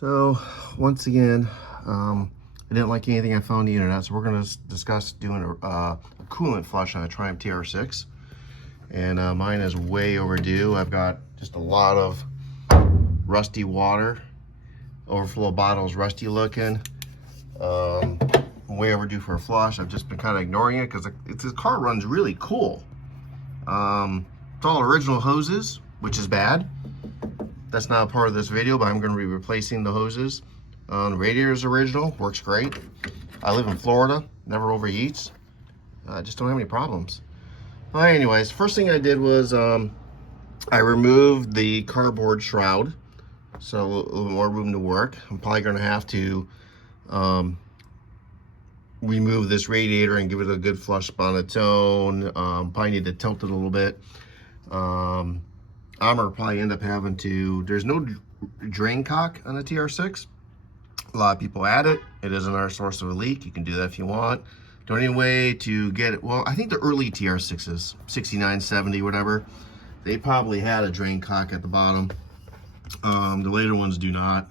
So once again, I didn't like anything I found on the internet, so we're going to discuss doing a coolant flush on a Triumph TR6. And mine is way overdue. I've got just a lot of rusty water. Overflow bottle's rusty looking. Way overdue for a flush. I've just been kind of ignoring it because the car runs really cool. It's all original hoses, which is bad. That's not a part of this video, but I'm going to be replacing the hoses. The radiator is original, works great. I live in Florida, never overheats. I just don't have any problems. Well, anyways, first thing I did was I removed the cardboard shroud, so a little more room to work. I'm probably going to have to remove this radiator and give it a good flush on its own. Probably need to tilt it a little bit. I'm gonna probably end up having to, there's no drain cock on the TR6. A lot of people add it. It is another source of a leak. You can do that if you want. The only way to get it, well, I think the early TR6s, 69, 70, whatever, they probably had a drain cock at the bottom. The later ones do not.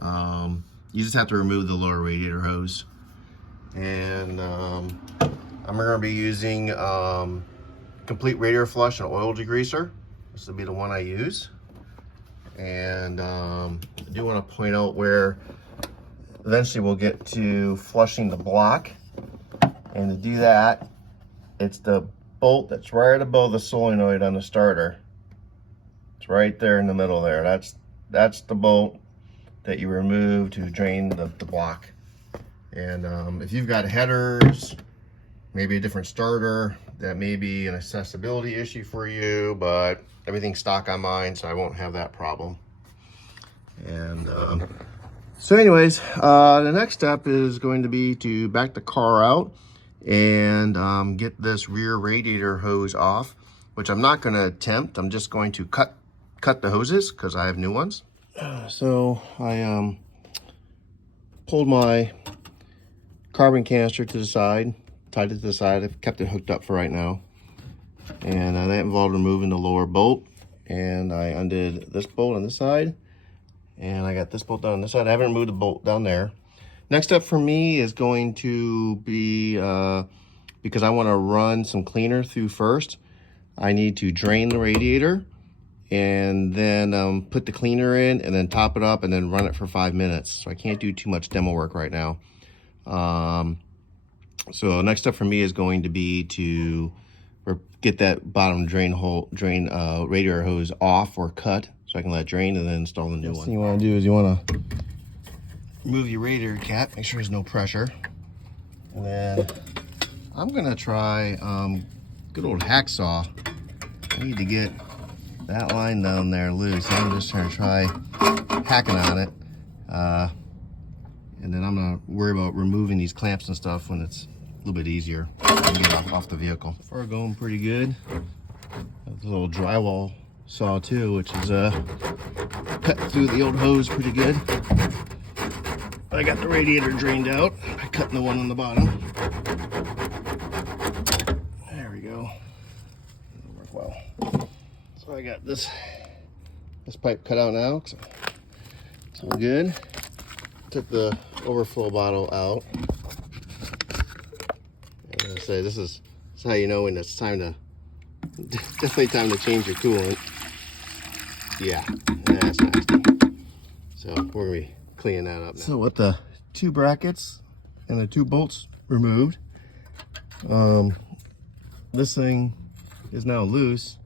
You just have to remove the lower radiator hose. And I'm gonna be using complete radiator flush and oil degreaser. This will be the one I use. And I do want to point out where eventually we'll get to flushing the block. And to do that, it's the bolt that's right above the solenoid on the starter. It's right there in the middle there. That's the bolt that you remove to drain the block. And if you've got headers, maybe a different starter, that may be an accessibility issue for you, but everything's stock on mine, so I won't have that problem. And so anyways, the next step is going to be to back the car out and get this rear radiator hose off, which I'm not going to attempt. I'm just going to cut the hoses because I have new ones. So I pulled my carbon canister to the side, tied it to the side. I've kept it hooked up for right now. And that involved removing the lower bolt. And I undid this bolt on this side. And I got this bolt down on this side. I haven't removed the bolt down there. Next step for me is going to be, because I want to run some cleaner through first, I need to drain the radiator and then put the cleaner in and then top it up and then run it for 5 minutes. So I can't do too much demo work right now. So next step for me is going to be to get that bottom radiator hose off or cut so I can let it drain and then install the new one. Thing you want to do is you want to remove your radiator cap, make sure there's no pressure. And then I'm going to try good old hacksaw. I need to get that line down there loose. I'm just going to try hacking on it. And then I'm going to worry about removing these clamps and stuff when it's a little bit easier to get off the vehicle. So far going pretty good. A little drywall saw too, which is cut through the old hose pretty good. I got the radiator drained out by cutting the one on the bottom. There we go. It'll work well. So I got this pipe cut out now. So it's all good. Took the overflow bottle out. I'm gonna say this is how you know when it's time to, definitely time to change your coolant. Yeah, that's nasty. So we're gonna be cleaning that up now. So with the 2 brackets and the 2 bolts removed, this thing is now loose.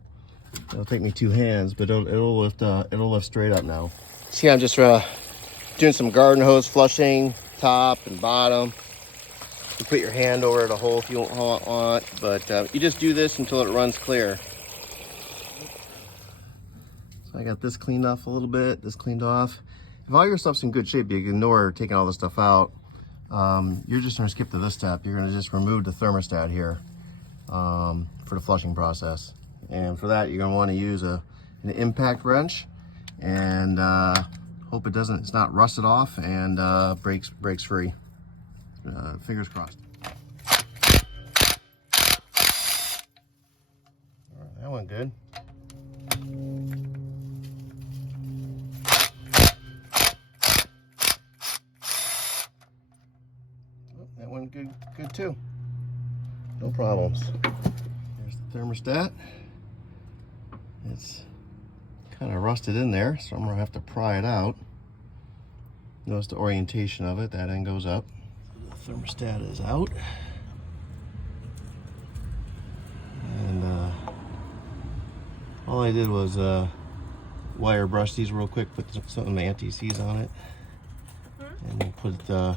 It'll take me 2 hands, but it'll lift straight up now. See, I'm just doing some garden hose flushing, top and bottom. You put your hand over the hole if you want, but you just do this until it runs clear. So I got this cleaned off a little bit, this cleaned off. If all your stuff's in good shape, you can ignore taking all this stuff out. You're just gonna skip to this step. You're gonna just remove the thermostat here for the flushing process. And for that, you're gonna wanna use an impact wrench and hope it's not rusted off and breaks free. Fingers crossed. All right, that went good. that went good too. No problems. Here's the thermostat. It's kind of rusted in there, so I'm gonna have to pry it out. Notice the orientation of it. That end goes up. The thermostat is out. And all I did was wire brush these real quick, put some of my anti-seize on it, and put it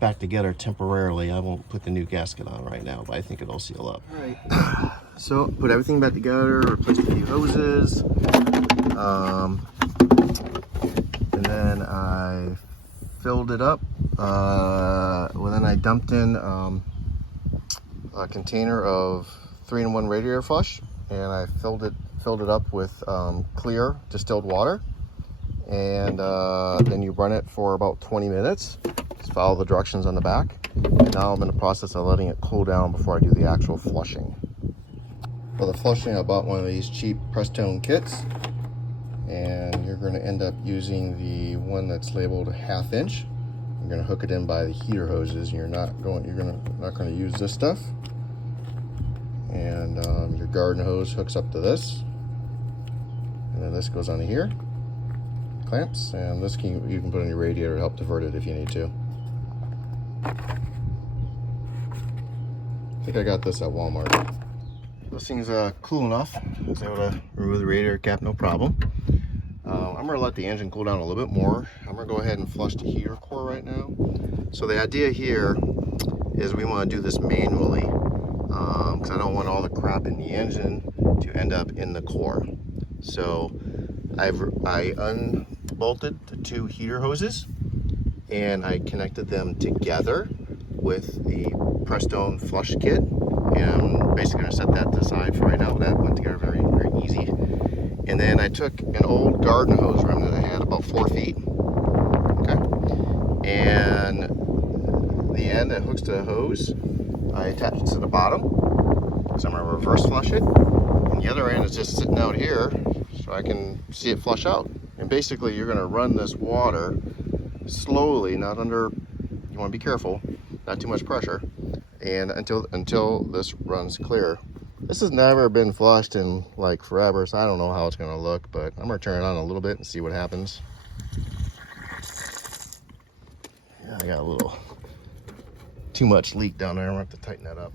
back together temporarily. I won't put the new gasket on right now, but I think it'll seal up. All right. So put everything back together, replaced a few hoses, and then I filled it up. Well, then I dumped in a container of 3-in-1 radiator flush, and I filled it up with clear distilled water, and then you run it for about 20 minutes. Just follow the directions on the back. And now I'm in the process of letting it cool down before I do the actual flushing. For the flushing, I bought one of these cheap Prestone kits, and you're going to end up using the one that's labeled 1/2 inch. You're going to hook it in by the heater hoses, and you're not going to use this stuff. And your garden hose hooks up to this, and then this goes onto here, clamps, and this you can put on your radiator to help divert it if you need to. I think I got this at Walmart. This thing's cool enough. I was able to remove the radiator cap, no problem. I'm going to let the engine cool down a little bit more. I'm going to go ahead and flush the heater core right now. So the idea here is we want to do this manually, because I don't want all the crap in the engine to end up in the core. So I unbolted the 2 heater hoses, and I connected them together with the Prestone flush kit, and I'm basically going to set that to the side for right now. That went together very, very easy. And then I took an old garden hose rim that I had, about 4 feet, okay, and the end that hooks to the hose, I attached it to the bottom, because I'm going to reverse flush it, and the other end is just sitting out here so I can see it flush out. And basically you're going to run this water slowly, not under, you want to be careful, not too much pressure, and until this runs clear. This has never been flushed in like forever, so I don't know how it's going to look, but I'm going to turn it on a little bit and see what happens. Yeah, I got a little too much leak down there. I'm going to have to tighten that up.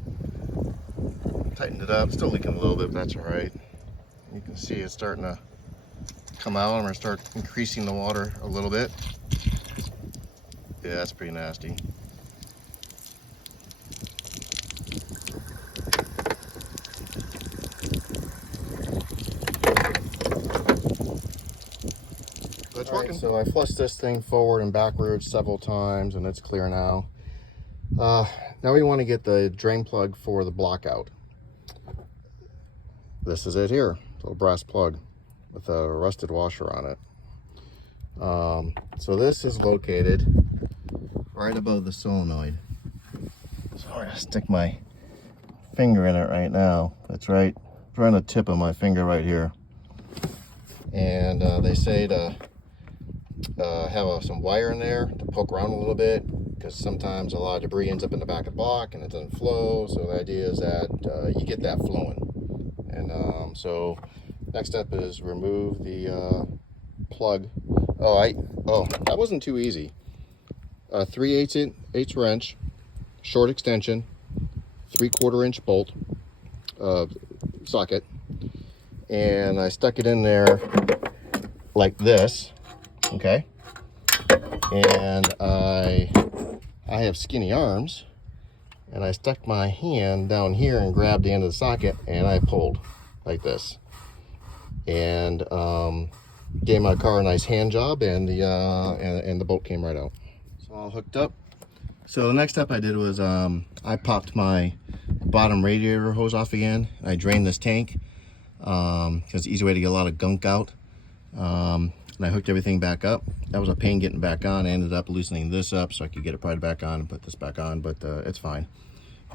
Tightened it up, still leaking a little bit, but that's all right. You can see it's starting to come out. I'm going to start increasing the water a little bit. Yeah, that's pretty nasty. That's working. So I flushed this thing forward and backwards several times, and it's clear now. Now we want to get the drain plug for the block out. This is it here, little brass plug with a rusted washer on it. So this is located right above the solenoid. So I'm gonna stick my finger in it right now. That's right on the tip of my finger right here. And they say to have some wire in there to poke around a little bit, because sometimes a lot of debris ends up in the back of the block and it doesn't flow. So the idea is that you get that flowing. And so next step is remove the plug. Oh, that wasn't too easy. 3/8 wrench, short extension, 3/4 inch bolt socket, and I stuck it in there like this. Okay, and I have skinny arms, and I stuck my hand down here and grabbed the end of the socket, and I pulled like this, and gave my car a nice hand job, and the bolt came right out. So all hooked up. So the next step I did was I popped my bottom radiator hose off again. I drained this tank because it's an easy way to get a lot of gunk out. And I hooked everything back up. That was a pain getting back on. I ended up loosening this up so I could get it pried back on and put this back on, but it's fine.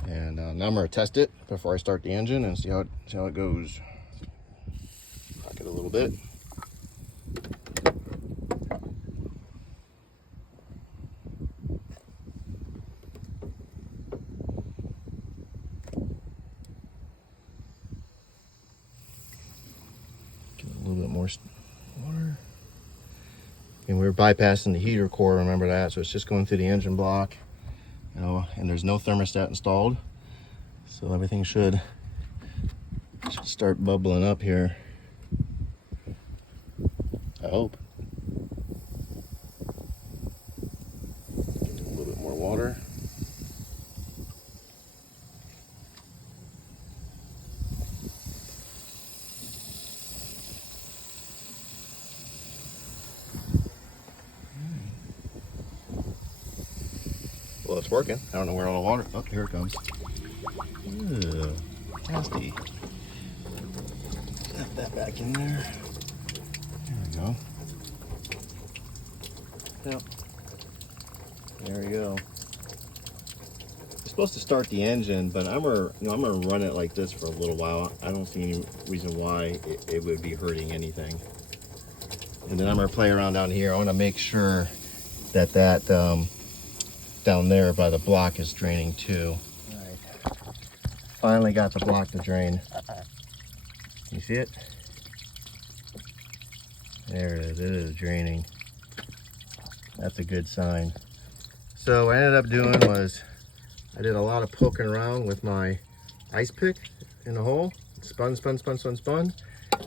And now I'm going to test it before I start the engine and see how it goes. Rock it a little bit. And we're bypassing the heater core, remember that. So it's just going through the engine block, you know, and there's no thermostat installed. So everything should start bubbling up here. I hope. A little bit more water. Well, it's working. I don't know where all the water. Oh, here it comes. Ew, nasty. Snap that back in there. There we go. Yep. There we go. It's supposed to start the engine, but I'm gonna run it like this for a little while. I don't see any reason why it would be hurting anything. And then I'm gonna play around down here. I want to make sure that down there by the block is draining too. All right. Finally got the block to drain. You see it? There it is. It is draining. That's a good sign. So what I ended up doing was I did a lot of poking around with my ice pick in the hole. Spun.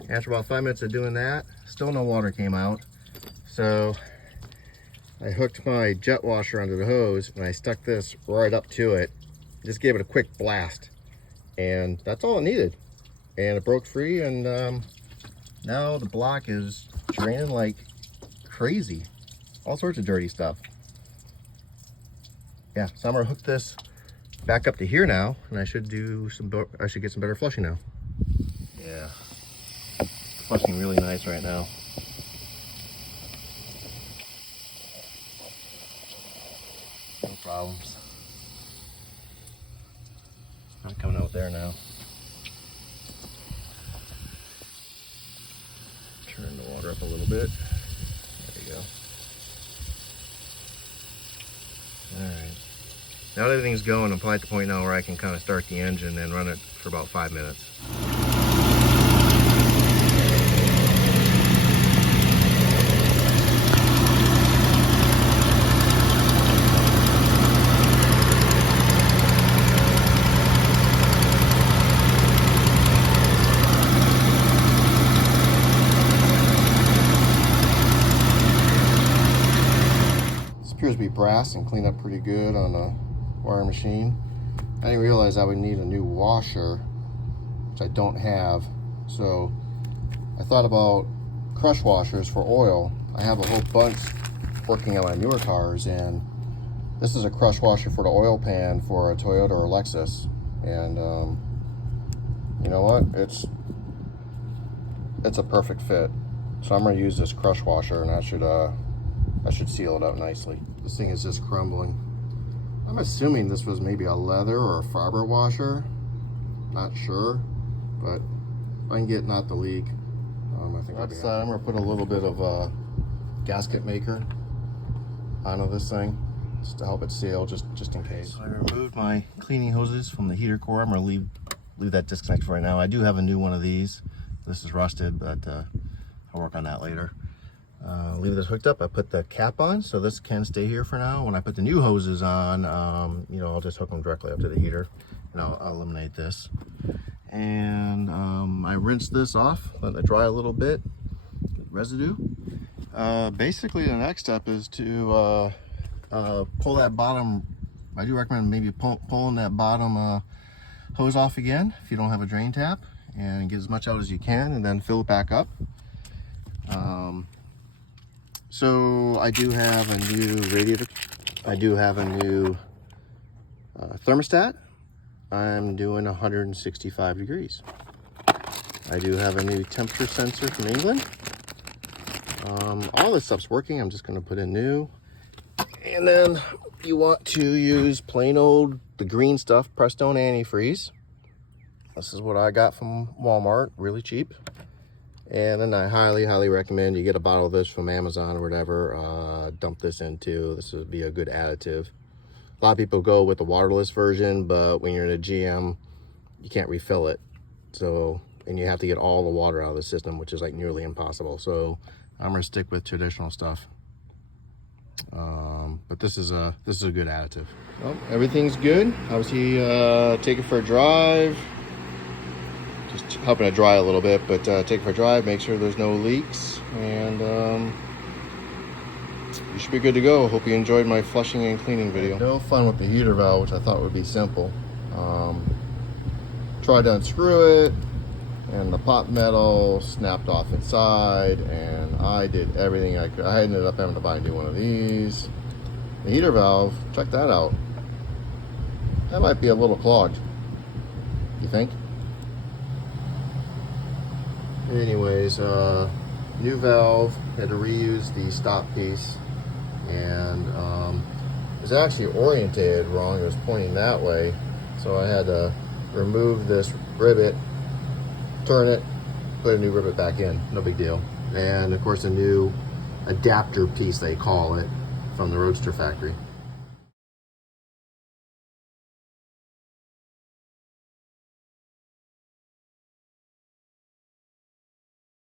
After about 5 minutes of doing that, still no water came out. So I hooked my jet washer under the hose and I stuck this right up to it. Just gave it a quick blast. And that's all it needed. And it broke free, and now the block is draining like crazy. All sorts of dirty stuff. Yeah, so I'm gonna hook this back up to here now, and I should get some better flushing now. Yeah, flushing really nice right now. No problems. I'm coming out there now. Turn the water up a little bit. There you go. Alright. Now that everything's going, I'm probably at the point now where I can kind of start the engine and run it for about 5 minutes. Appears to be brass and cleaned up pretty good on a wire machine. I didn't realize I would need a new washer, which I don't have. So I thought about crush washers for oil. I have a whole bunch working on my newer cars, and this is a crush washer for the oil pan for a Toyota or Lexus. And you know what? It's a perfect fit. So I'm going to use this crush washer, and I should seal it up nicely. This thing is just crumbling. I'm assuming this was maybe a leather or a fiber washer. Not sure, but if I can get not the leak, I think I'm gonna put a little bit of a gasket maker onto this thing just to help it seal, just in case. So I removed my cleaning hoses from the heater core. I'm gonna leave that disconnected for right now. I do have a new one of these. This is rusted, but I'll work on that later. Leave this hooked up. I put the cap on, so this can stay here for now. When I put the new hoses on, I'll just hook them directly up to the heater, and I'll eliminate this. And I rinsed this off, let it dry a little bit, get residue. Basically, the next step is to pull that bottom. I do recommend maybe pulling that bottom hose off again if you don't have a drain tap, and get as much out as you can, and then fill it back up. So I do have a new radiator. I do have a new thermostat. I'm doing 165 degrees. I do have a new temperature sensor from England. All this stuff's working. I'm just going to put in new. And then you want to use plain old, the green stuff, Prestone antifreeze. This is what I got from Walmart, really cheap. And then I highly recommend you get a bottle of this from Amazon or whatever. Dump this into. This would be a good additive. A lot of people go with the waterless version, but when you're in a GM, you can't refill it. So, and you have to get all the water out of the system, which is like nearly impossible. So I'm gonna stick with traditional stuff. But this is a good additive. Well, everything's good. Obviously, take it for a drive. Just helping it dry a little bit, but take it for a drive. Make sure there's no leaks, and you should be good to go. Hope you enjoyed my flushing and cleaning video. No fun with the heater valve, which I thought would be simple. Tried to unscrew it, and the pot metal snapped off inside, and I did everything I could. I ended up having to buy a new one of these. The heater valve, check that out. That might be a little clogged. You think? Anyways, new valve, had to reuse the stop piece, and it was actually orientated wrong. It was pointing that way, so I had to remove this rivet, turn it, put a new rivet back in. No big deal. And of course, a new adapter piece, they call it, from the Roadster factory.